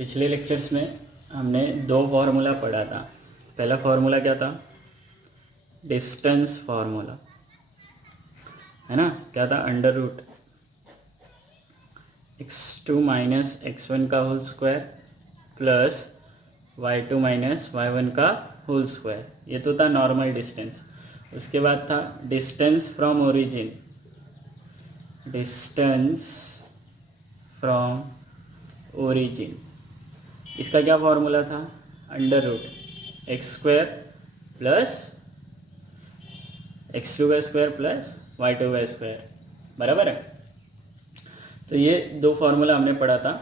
पिछले लेक्चर्स में हमने दो फार्मूला पढ़ा था। पहला फार्मूला क्या था? डिस्टेंस फार्मूला, है ना। क्या था? Under root x2 minus x1 का whole square plus y2 minus y1 का होल स्क्वायर। ये तो था नॉर्मल डिस्टेंस। उसके बाद था distance from origin, distance from origin. इसका क्या फार्मूला था? Under root X square plus x2 का स्क्वायर प्लस y2 का स्क्वायर, बराबर है। तो ये दो फार्मूला हमने पढ़ा था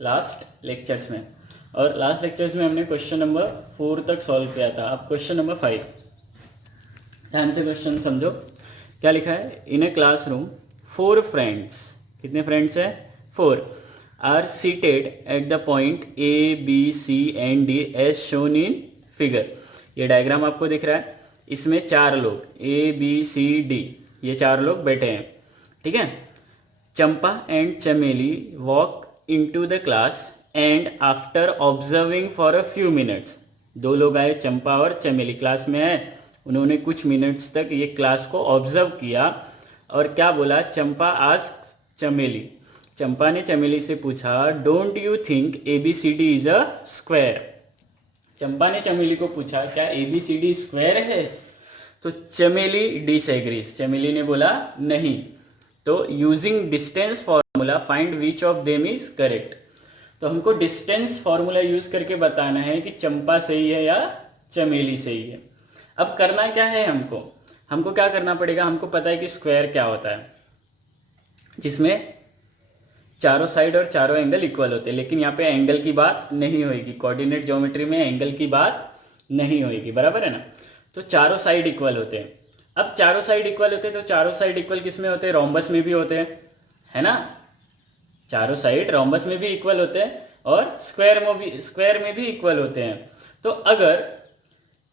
लास्ट लेक्चर्स में, और लास्ट लेक्चर्स में हमने क्वेश्चन नंबर 4 तक सॉल्व किया था। अब क्वेश्चन नंबर 5, ध्यान से क्वेश्चन समझो। क्या लिखा है? इन ए क्लासरूम 4 फ्रेंड्स, कितने फ्रेंड्स है? 4 are seated at the point A B C and D as shown in figure. ये डायग्राम आपको दिख रहा है। इसमें 4 लोग ए बी सी डी, ये 4 लोग बैठे हैं, ठीक है। चंपा एंड चमेली walk into the class and after observing for a few minutes. 2 लोग आए, चंपा और चमेली क्लास में आए। उन्होंने कुछ मिनट्स तक ये क्लास को ऑब्जर्व किया और क्या बोला? चंपा आस्क्ड चमेली, चंपा ने चमेली से पूछा, don't you think A B C D is a square. Champa ने चमेली को पूछा, क्या A B C D square है? तो चमेली डिसएग्रीज, चमेली ने बोला नहीं। तो using distance formula find which of them is correct. तो हमको डिस्टेंस फॉर्मूला यूज करके बताना है कि चंपा सही है या चमेली सही है। अब करना क्या है हमको? हमको क्या करना पड़ेगा? हमको पता है कि स्क्वायर क्या होता है, जिसमें चारों साइड और चारों एंगल इक्वल होते हैं। लेकिन यहाँ पे एंगल की बात नहीं होगी, कोऑर्डिनेट ज्योमेट्री में एंगल की बात नहीं होगी, बराबर है ना। तो चारों साइड इक्वल होते हैं। अब चारों साइड इक्वल होते हैं तो चारों साइड इक्वल किस में होते हैं? रोम्बस में भी होते हैं, है ना। चारों साइड रोम्बस में भी इक्वल होते हैं और स्क्वायर में भी इक्वल होते हैं। तो अगर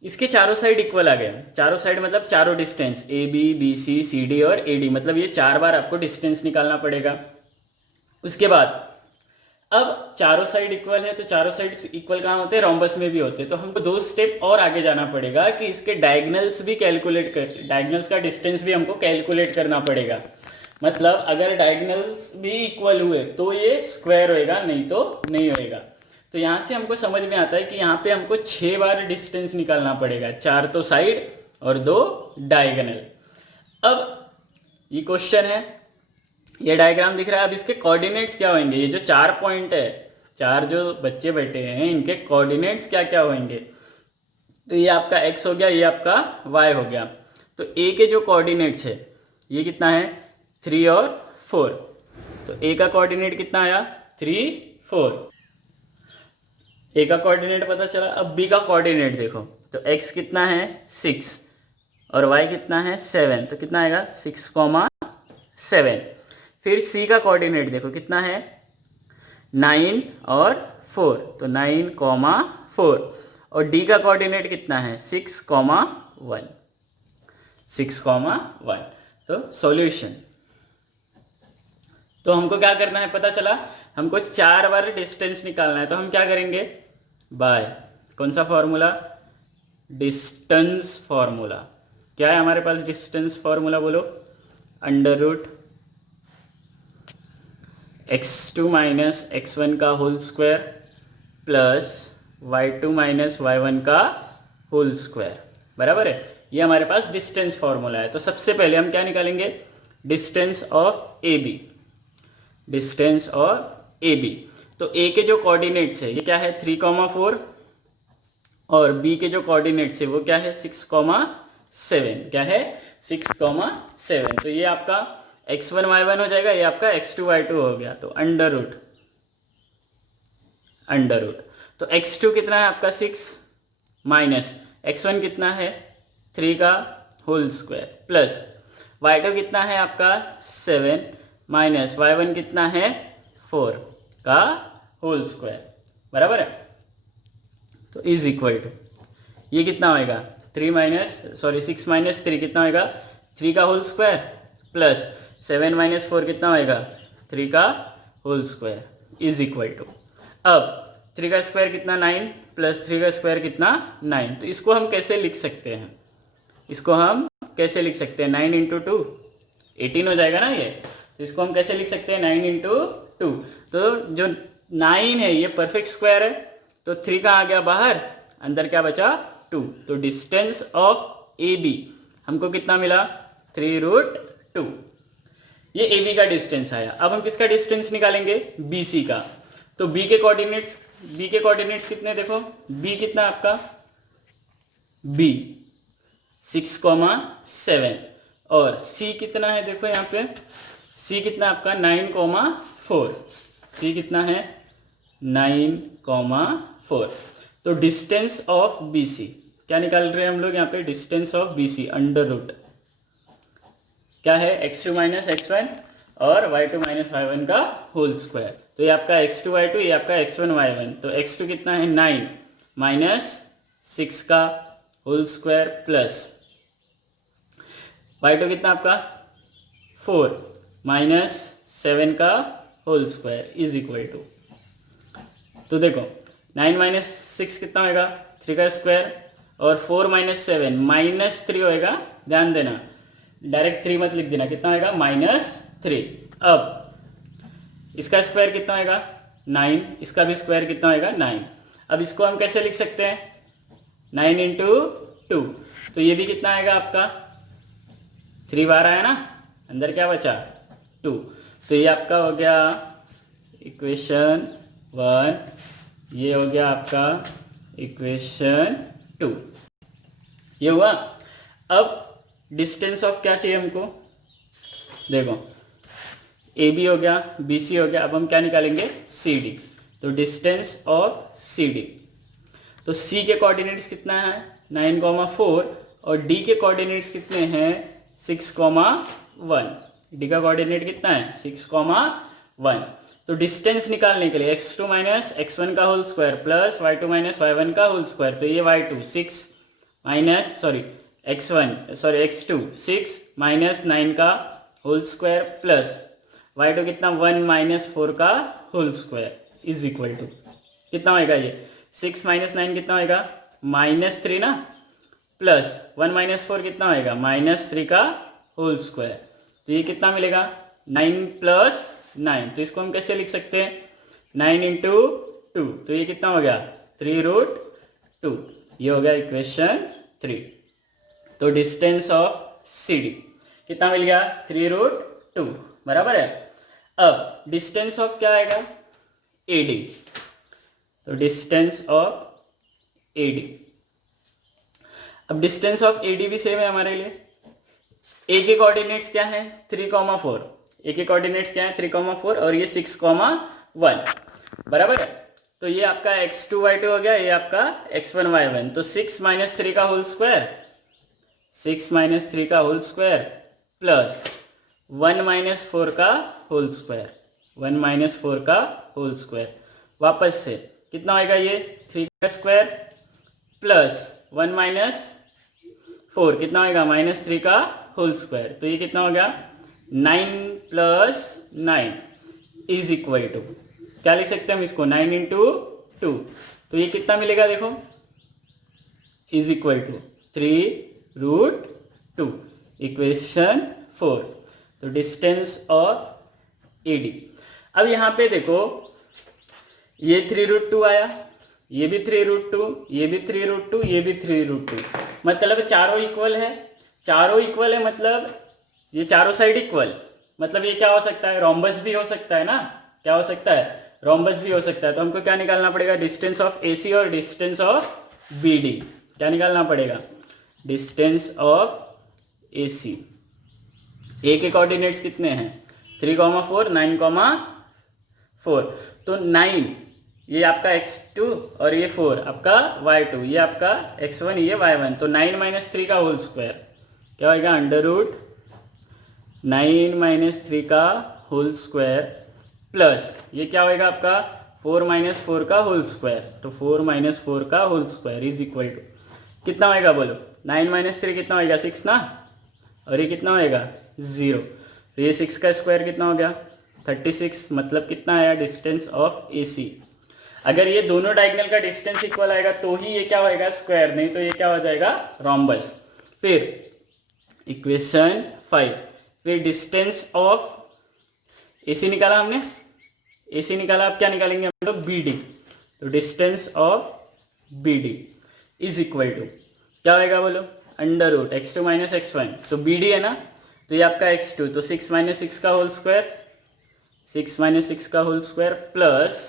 इसके चारों साइड इक्वल आ गए, चारों साइड मतलब चारों distance A B B C C D और ए डी, मतलब ये 4 बार आपको डिस्टेंस निकालना पड़ेगा। उसके बाद अब चारों साइड इक्वल है तो चारों साइड इक्वल कहाँ होते हैं? रोम्बस में भी होते हैं। तो हमको 2 स्टेप और आगे जाना पड़ेगा कि इसके डायगनल्स भी कैलकुलेट कर, डायगनल्स का डिस्टेंस भी हमको कैलकुलेट करना पड़ेगा। मतलब अगर डायगनल्स भी इक्वल हुए तो ये स्क्वायर होएगा, नहीं तो नहीं होएगा। तो यहाँ से हमको समझ में आता है कि यहाँ पे हमको 6 बार डिस्टेंस निकालना पड़ेगा, 4 तो साइड और 2 डायगनल। अब ये क्वेश्चन है, ये डायग्राम दिख रहा है। अब इसके कोऑर्डिनेट्स क्या होंगे? ये जो 4 पॉइंट है, 4 जो बच्चे बैठे हैं, इनके कोऑर्डिनेट्स क्या क्या होंगे? तो ये आपका x हो गया, ये आपका y हो गया। तो a के जो कोऑर्डिनेट्स है ये कितना है? 3 और 4। तो a का कोऑर्डिनेट कितना आया? 3 4। a का कोऑर्डिनेट पता चला। अब b का कोऑर्डिनेट देखो, तो x कितना है? 6 और y कितना है? 7। तो कितना आएगा? 6,7। फिर c का कोऑर्डिनेट देखो कितना है? 9 और 4, तो 9,4। और d का कोऑर्डिनेट कितना है? 6,1, 6,1। तो सॉल्यूशन, तो हमको क्या करना है पता चला? हमको 4 बार डिस्टेंस निकालना है। तो हम क्या करेंगे? बाय कौन सा फॉर्मूला? Distance formula. क्या है हमारे पास डिस्टेंस फॉर्मूला? बोलो। Under root x2 minus x1 का whole square plus y2 minus y1 का होल स्क्वायर, बराबर है। ये हमारे पास डिस्टेंस फॉर्मूला है। तो सबसे पहले हम क्या निकालेंगे? Distance of A B, distance of A B. तो ए के जो कोऑर्डिनेट्स है ये क्या है? 3,4 और b के जो कोऑर्डिनेट्स है वो क्या है? 6,7। क्या है? 6,7। तो ये आपका x1 y1 हो जाएगा, ये आपका x2 y2 हो गया। तो अंडर रूट, अंडर रूट, तो x2 कितना है आपका? 6 माइनस x1 कितना है? 3 का होल स्क्वायर प्लस y2 कितना है आपका? 7 माइनस y1 कितना है? 4 का होल स्क्वायर, बराबर है। तो इज इक्वल टू, ये कितना होएगा? 6 माइनस 3 कितना होएगा? 3 का होल स्क्वायर प्लस 7 माइनस 4 कितना होएगा? 3 का whole square is equal to. अब 3 का स्क्वायर कितना 9 प्लस 3 का स्क्वायर कितना 9। तो इसको हम कैसे लिख सकते हैं, इसको हम कैसे लिख सकते हैं, 9 इंटू 2 18 हो जाएगा ना ये। तो इसको हम कैसे लिख सकते हैं 9 इंटू 2। तो जो 9 है ये परफेक्ट स्क्वायर है, तो 3 का आ गया बाहर, अंदर क्या बचा 2। तो डिस्टेंस ऑफ ए बी हमको कितना मिला 3√2। ये ए बी का डिस्टेंस आया। अब हम किसका डिस्टेंस निकालेंगे बी सी का। तो बी के कोऑर्डिनेट्स कितने देखो, बी कितना आपका बी 6,7 और सी कितना है देखो यहाँ पे, सी कितना आपका 9,4। सी कितना है 9,4। तो डिस्टेंस ऑफ बी सी क्या निकाल रहे हैं हम लोग यहाँ पे, distance of B C under root क्या है x2 माइनस x1 और y2 माइनस y1 का होल स्क्वायर। तो ये आपका x2 y2, ये आपका x1 y1। तो x2 कितना है 9 माइनस 6 का होल स्क्वायर प्लस y2 कितना आपका 4 माइनस 7 का whole square is equal to, तो देखो 9 माइनस 6 कितना होएगा 3 का स्क्वायर और 4 माइनस 7 -3 होएगा। ध्यान देना डायरेक्ट 3 मत लिख देना, कितना होएगा -3। अब इसका स्क्वायर कितना होएगा 9, इसका भी स्क्वायर कितना होएगा 9। अब इसको हम कैसे लिख सकते हैं 9 इंटू 2। तो ये भी कितना आएगा आपका 3 बार आया ना, अंदर क्या बचा 2। तो ये आपका हो गया इक्वेशन 1, ये हो गया आपका इक्वेशन 2, ये हुआ। अब डिस्टेंस ऑफ क्या चाहिए हमको, देखो ए बी हो गया, बी सी हो गया। अब हम क्या निकालेंगे सी डी। तो डिस्टेंस ऑफ सी डी, तो सी के कोऑर्डिनेट्स कितना है 9,4 और डी के कोऑर्डिनेट्स कितने हैं 6,1। डी का कोऑर्डिनेट कितना है 6,1। तो डिस्टेंस निकालने के लिए x2 माइनस x1 का whole square plus y2 minus y1 का होल स्क्वायर। तो ये y2 x2 6 माइनस 9 का होल स्क्वायर प्लस y2 कितना 1 माइनस 4 का whole square is equal to कितना होएगा, ये 6 माइनस 9 कितना होएगा -3 ना, प्लस 1 माइनस 4 कितना होएगा -3 का होल स्क्वायर। तो ये कितना मिलेगा 9 प्लस 9। तो इसको हम कैसे लिख सकते हैं 9 इंटू 2। तो ये कितना हो गया 3√2। ये हो गया इक्वेशन 3। तो डिस्टेंस ऑफ सी डी कितना मिल गया 3√2 बराबर है। अब डिस्टेंस ऑफ क्या आएगा ए डी। तो डिस्टेंस ऑफ ए डी, अब डिस्टेंस ऑफ ए डी भी सेम है हमारे लिए। ए के कोऑर्डिनेट्स क्या है 3,4, ए के कोऑर्डिनेट्स क्या है 3,4 और ये 6,1 बराबर है। तो ये आपका x2 y2 हो गया, ये आपका x1 y1। तो 6 माइनस 3 का होल स्क्वायर, 6 माइनस 3 का होल स्क्वायर प्लस 1 माइनस 4 का होल स्क्वायर, 1 माइनस 4 का होल स्क्वायर। वापस से कितना होएगा ये 3 का स्क्वायर प्लस 1 माइनस 4 कितना होएगा -3 का होल स्क्वायर। तो ये कितना हो गया 9 प्लस 9 इज इक्वल टू क्या लिख सकते हैं हम इसको 9 इंटू 2। तो ये कितना मिलेगा देखो इज इक्वल टू 3√2 इक्वेशन 4। तो डिस्टेंस ऑफ ए डी। अब यहाँ पे देखो ये 3√2 आया, ये भी 3√2, ये भी 3√2, ये भी 3√2, मतलब चारों इक्वल है। चारों इक्वल है मतलब ये चारों साइड इक्वल, मतलब ये क्या हो सकता है रोम्बस भी हो सकता है ना, क्या हो सकता है रोम्बस भी हो सकता है। तो हमको क्या निकालना पड़ेगा डिस्टेंस ऑफ ए सी और डिस्टेंस ऑफ बी डी। क्या निकालना पड़ेगा डिस्टेंस ऑफ ए सी। ए के कोऑर्डिनेट्स कितने हैं 3,4 9,4। तो 9 ये आपका x2 और ये 4 आपका y2, ये आपका x1 ये y1। तो 9 माइनस 3 का होल स्क्वायर क्या होगा √9 माइनस 3 का होल स्क्वायर प्लस ये क्या होगा आपका 4 माइनस 4 का होल स्क्वायर। तो 4 माइनस 4 का whole square is equal to कितना होएगा बोलो 9 माइनस 3 कितना होएगा 6 ना, और ये कितना होएगा 0। तो ये 6 का स्क्वायर कितना हो गया 36, मतलब कितना आया डिस्टेंस ऑफ ए सी। अगर ये दोनों डायगोनल का डिस्टेंस इक्वल आएगा तो ही ये क्या होएगा स्क्वायर, नहीं तो ये क्या हो जाएगा रोम्बस। फिर इक्वेशन 5, फिर डिस्टेंस ऑफ AC निकाला हमने, AC निकाला, अब क्या निकालेंगे हम लोग BD। तो distance of BD is equal to क्या होएगा बोलो, under root x2 minus x1। तो BD है ना, तो ये आपका x2, तो 6 माइनस 6 का होल स्क्वायर, 6 माइनस 6 का होल स्क्वायर प्लस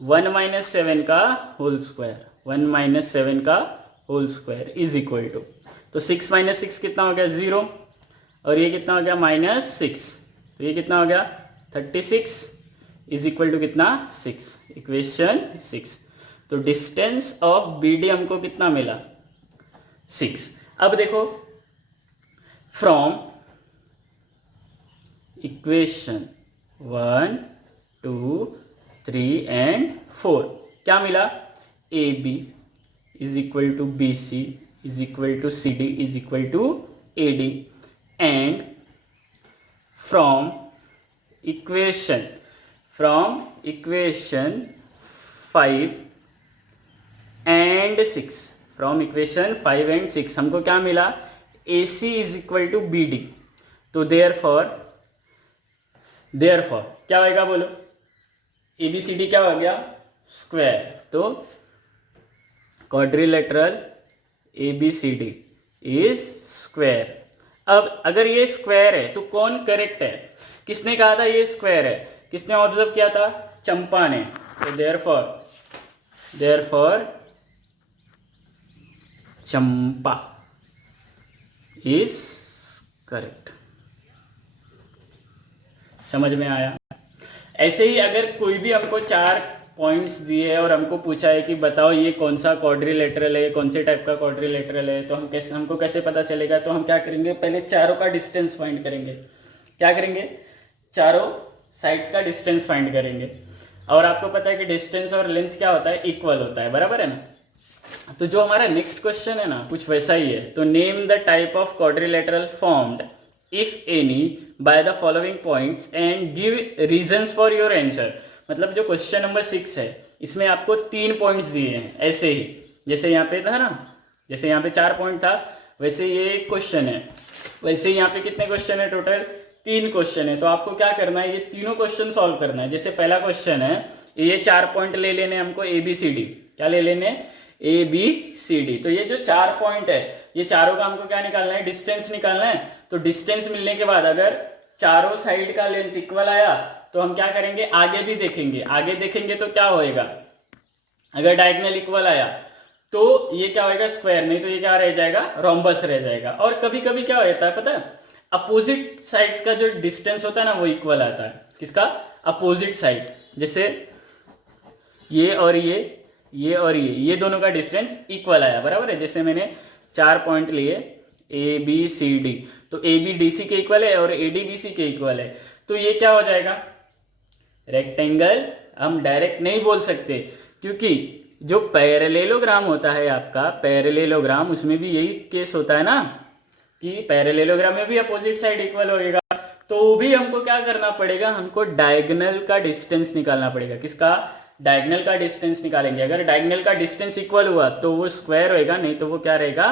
1 माइनस 7 का होल स्क्वायर, 1 माइनस 7 का whole square is equal to, तो 6 माइनस 6 कितना हो गया 0, और ये कितना हो गया माइनस 6, तो ये कितना हो गया 36 इज इक्वल टू कितना 6, इक्वेशन 6। तो डिस्टेंस ऑफ BD हमको कितना मिला 6। अब देखो फ्रॉम इक्वेशन 1 2 3 एंड 4 क्या मिला, AB is equal to BC is equal to CD is equal to AD, and from equation 5 and 6, from equation 5 and 6 हमको क्या मिला, AC is equal to BD। तो देयरफॉर क्या होएगा बोलो, ABCD क्या हो गया स्क्वायर, तो क्वाड्रिलेटरल ABCD इज स्क्वायर। अब अगर ये स्क्वायर है तो कौन करेक्ट है, किसने कहा था ये स्क्वायर है, किसने ऑब्जर्व किया था, चंपा ने। तो देयरफॉर चंपा इज करेक्ट। समझ में आया। ऐसे ही अगर कोई भी हमको 4 पॉइंट्स दिए और हमको पूछा है कि बताओ ये कौन सा क्वाड्रिलेटरल है, कौन से टाइप का क्वाड्रिलेटरल है, तो हमको कैसे पता चलेगा, तो हम क्या करेंगे, पहले चारों का डिस्टेंस फाइंड करेंगे। क्या करेंगे, चारों साइड्स का डिस्टेंस फाइंड करेंगे। और आपको पता है कि डिस्टेंस और लेंथ क्या होता है, इक्वल होता है, बराबर है ना। तो जो हमारा नेक्स्ट क्वेश्चन है ना कुछ वैसा ही है। तो name the type of quadrilateral formed if any by the following points and give reasons for your answer. मतलब जो क्वेश्चन नंबर 6 है इसमें आपको 3 पॉइंट्स दिए हैं, ऐसे ही जैसे यहाँ पे था ना, जैसे यहाँ पे 4 पॉइंट था वैसे ये एक क्वेश्चन है, वैसे ही यहाँ पे कितने क्वेश्चन है, टोटल 3 क्वेश्चन है। तो आपको क्या करना है, ये तीनों क्वेश्चन सॉल्व करना है। जैसे पहला क्वेश्चन है, ये 4 पॉइंट ले लेने हमको ABCD, क्या ले लेने ABCD। तो ये जो 4 पॉइंट है ये चारों का हमको क्या निकालना है, डिस्टेंस निकालना है। तो डिस्टेंस मिलने के बाद अगर चारों साइड का लेंथ इक्वल आया तो हम क्या करेंगे, आगे भी देखेंगे। आगे देखेंगे तो क्या होएगा, अगर डायगोनल इक्वल आया तो ये क्या होएगा स्क्वायर, नहीं तो ये क्या रह जाएगा रोम्बस रह जाएगा। और कभी कभी क्या होता है पता है, अपोजिट साइड्स का जो डिस्टेंस होता है ना वो इक्वल आता है। किसका, अपोजिट साइड, जैसे ये और ये दोनों का डिस्टेंस इक्वल आया, बराबर है। जैसे मैंने 4 पॉइंट लिए ABCD, तो AB DC के इक्वल है और AD BC के इक्वल है, तो ये क्या हो जाएगा रेक्टेंगल। हम डायरेक्ट नहीं बोल सकते क्योंकि जो पैरेलेलोग्राम होता है आपका, पैरेलेलोग्राम, उसमें भी यही केस होता है ना कि पैरेलेलोग्राम में भी अपोजिट साइड इक्वल होएगा। तो भी हमको क्या करना पड़ेगा, हमको डायगोनल का डिस्टेंस निकालना पड़ेगा। किसका, डायगोनल का डिस्टेंस निकालेंगे। अगर डायगोनल का डिस्टेंस इक्वल हुआ तो वो स्क्वायर होएगा, नहीं तो वो क्या रहेगा,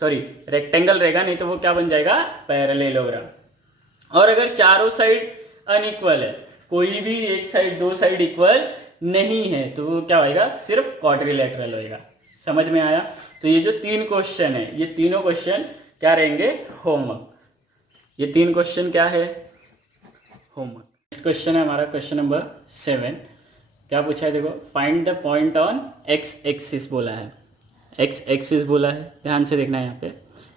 सॉरी रेक्टेंगल रहेगा, नहीं तो वो क्या बन जाएगा पैरेलेलोग्राम। और अगर चारों साइड अनइक्वल है, कोई भी एक साइड, 2 साइड इक्वल नहीं है, तो वो क्या होएगा, सिर्फ क्वाड्रिलेटरल होएगा। समझ में आया। तो ये जो 3 क्वेश्चन है, ये तीनों क्वेश्चन क्या रहेंगे, होमवर्क। ये 3 क्वेश्चन क्या है, होमवर्क। नेक्स्ट क्वेश्चन है हमारा क्वेश्चन नंबर 7। क्या पूछा है देखो, find the point on x axis बोला है, x एक्सिस बोला है, ध्यान से देखना है। यहाँ पे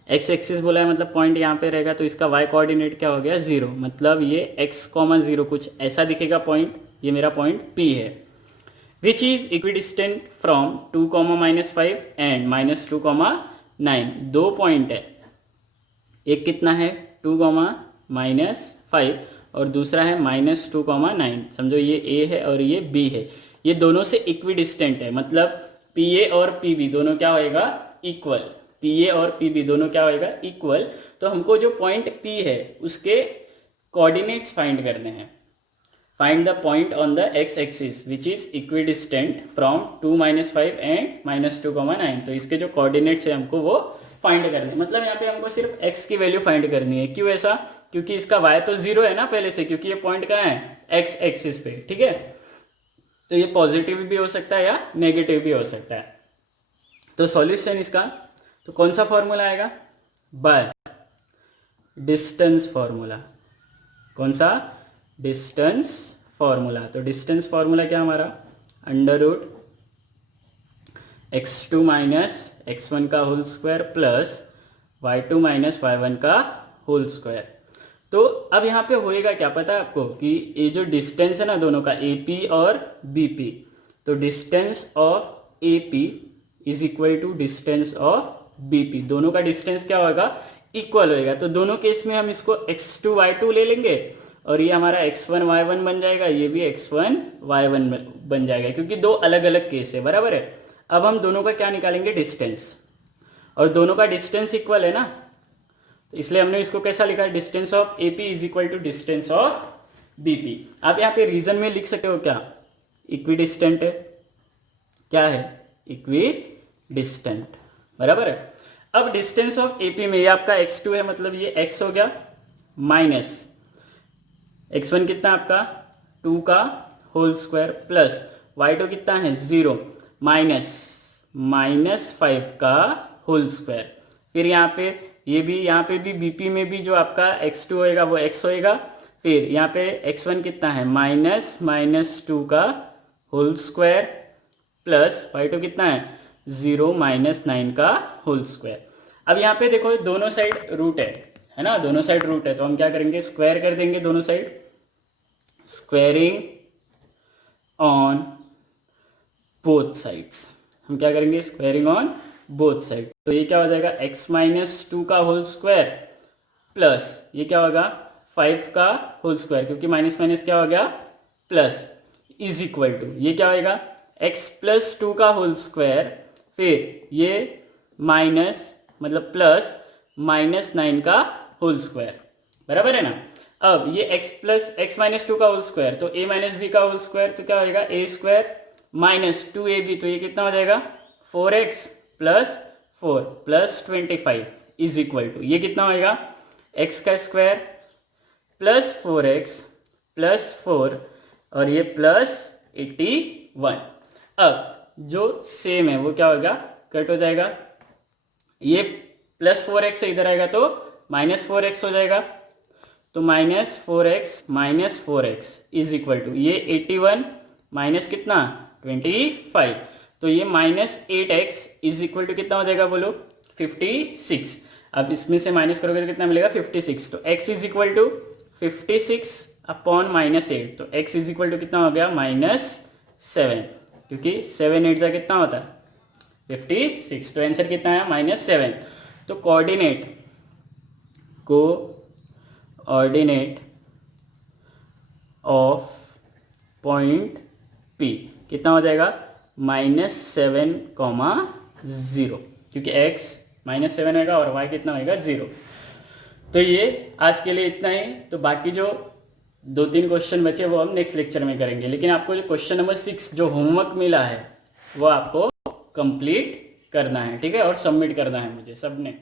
x एक्सिस बोला है मतलब पॉइंट यहाँ पे रहेगा, तो इसका y कोऑर्डिनेट क्या हो गया 0, मतलब ये x,0 कुछ ऐसा दिखेगा पॉइंट, ये मेरा पॉइंट P है। Which is equidistant from 2, -5 and -2, 9। 2 point है, एक कितना है 2, -5 और दूसरा है -2, 9। समझो ये A है और ये B है, ये दोनों से इक्विडिस्टेंट है, मतलब PA और PB दोनों क्या होएगा, इक्वल। PA और PB दोनों क्या होएगा, इक्वल। तो हमको जो पॉइंट P है उसके कोऑर्डिनेट्स फाइंड करने हैं। Find the point on the x axis which is equidistant from 2 -5 and -2, 9। तो इसके जो कोऑर्डिनेट्स है हमको वो फाइंड करने, मतलब यहाँ पे हमको सिर्फ x की वैल्यू फाइंड करनी है। क्यों ऐसा? क्योंकि इसका y तो 0 है ना पहले से, क्योंकि ये पॉइंट कहाँ है? x एक्सिस पे, ठीक है। तो ये पॉजिटिव भी हो सकता है या नेगेटिव भी हो सकता है। तो सॉल्यूशन इसका, तो कौन सा फॉर्मूला आएगा? By distance formula. कौन सा? Distance formula. तो डिस्टेंस फॉर्मूला क्या हमारा? अंडर रूट x2 - x1 का whole square plus y2 - y1 का होल स्क्वायर। तो अब यहाँ पे होएगा क्या पता है आपको कि ये जो डिस्टेंस है ना दोनों का, AP और BP, तो distance of AP is equal to distance of BP, दोनों का डिस्टेंस क्या होगा? इक्वल होएगा। तो दोनों केस में हम इसको x2 y2 ले लेंगे और ये हमारा x1 y1 बन जाएगा, ये भी x1 y1 बन जाएगा, क्योंकि दो अलग अलग केस है, बराबर है। अब हम दोनों का क्या निकालेंगे? डिस्टेंस, और दोनों का डिस्टेंस इक्वल है ना, तो इसलिए हमने इसको कैसा लिखा है? Distance of AP is equal to distance of BP। आप यहाँ पे रीजन में लिख सकते हो क्या? इक्विडिस्टेंट है, क्या है? इक्विडिस्टेंट, बराबर है। अब डिस्टेंस ऑफ AP में ये आपका x2 है, मतलब ये x हो गया, माइनस x1 कितना आपका? 2 का होल स्क्वायर प्लस y2 कितना है? 0 माइनस -5 का होल स्क्वायर। फिर यहाँ पे ये भी, यहाँ पे भी BP में भी जो आपका x2 होएगा वो x होएगा। फिर यहाँ पे x1 कितना है? -2 का होल स्क्वायर प्लस y2 कितना है? 0 -9 का होल स्क्वायर। अब यहाँ पे देखो दोनों साइड रूट है ना, दोनों साइड रूट है, तो हम क्या करेंगे? स्क्वायर कर देंगे दोनों side, squaring on both sides. हम क्या करेंगे? Squaring on both side. तो ये क्या हो जाएगा? x - 2 का होल स्क्वायर प्लस ये क्या होगा? 5 का होल स्क्वायर, क्योंकि माइनस माइनस क्या हो गया? प्लस, इज इक्वल टू ये क्या होएगा? x + 2 का होल स्क्वायर, फिर ये माइनस मतलब प्लस -9 का होल स्क्वायर, बराबर है ना। अब ये x - 2 का होल स्क्वायर, तो a - b का होल स्क्वायर, तो क्या होएगा? a² - 2ab, तो ये कितना हो जाएगा? 4x + 4 + 25 इज इक्वल टू ये कितना होएगा? x का स्क्वायर प्लस 4x + 4 और ये +81। अब जो सेम है वो क्या होगा? कट हो जाएगा। ये +4x से इधर आएगा तो -4x हो जाएगा, तो -4x - 4x is equal to ये 81 माइनस कितना? 25। तो ये -8x इज इक्वल टू कितना हो जाएगा बोलो? 56। अब इसमें से माइनस करोगे तो कितना मिलेगा? 56। तो x is equal to 56 upon -8, तो x इज इक्वल टू कितना हो गया? -7, क्योंकि 7 8 जा कितना होता है? 56। तो आंसर कितना है? -7। तो कोऑर्डिनेट ऑफ पॉइंट P कितना हो जाएगा? -7, 0, क्योंकि x -7 होगा और y कितना होगा? 0। तो ये आज के लिए इतना ही। तो बाकी जो 2-3 क्वेश्चन बचे वो हम नेक्स्ट लेक्चर में करेंगे, लेकिन आपको जो क्वेश्चन नंबर 6 जो होमवर्क मिला है वो आपको कंप्लीट करना है, ठीक है, और सबमिट करना है मुझे सबने।